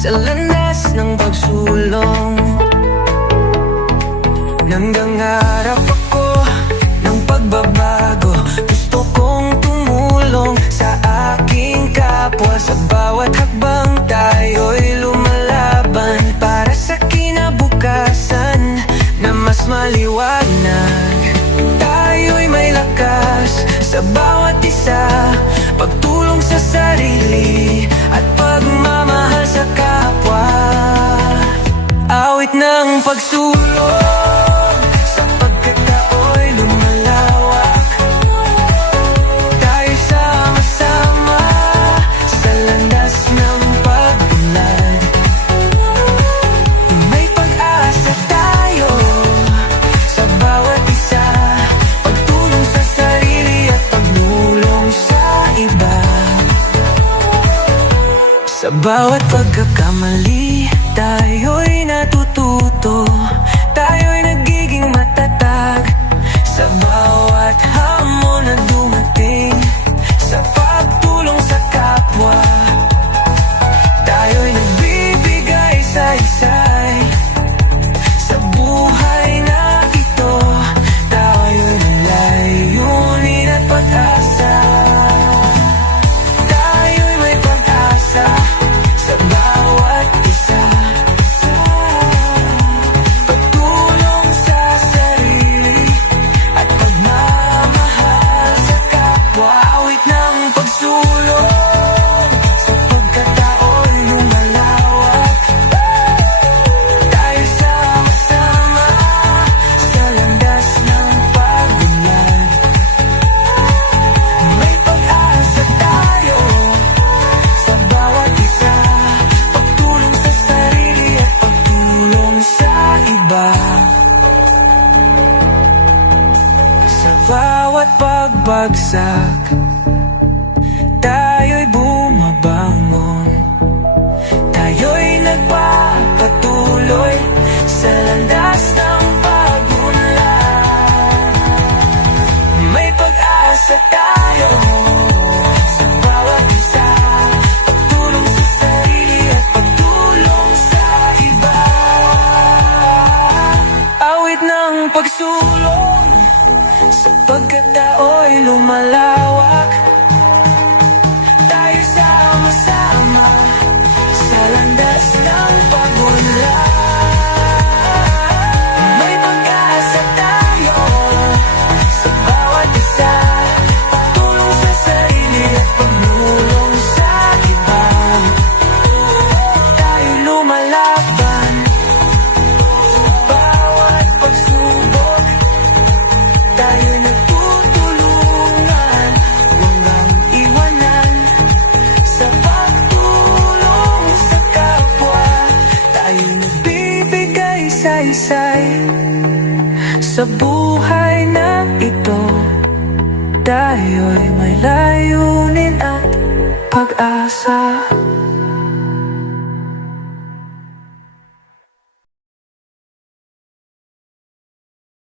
Sa landas ng pagsulong. Nanggangarap ako ng pagbabago. Gusto kong tumulong sa aking kapwa. Sa bawat hakbang tayo'y lumalaban Para sa kinabukasan na mas maliwanag. Tayo'y may lakas sa bawat isa. Pagtulong sa sarili at pagmamahal sa kapwa Awit ng pagsulong Sa pagkatao'y lumalawak. Tayo sama-sama Sa landas ng pag-unlad. May pag-asa tayo Sa bawat isa. Pagtulong sa sarili At pagmulong sa iba. Sa bawat pagkakamali, tayo'y natututo. Tayo'y nagiging matatag Sa bawat hamon na dumating bawat pagbagsak Tayo'y bumabangon. Tayo'y nagpapatuloy Sa landas ng pagunlad. May pag-asa tayo sa bawat isa. Pagtulong sa sarili at sa iba. Awit ng pagsulong pagkatao'y lumalawak sa buhay na ito Tayo'y may layunin at pag-asa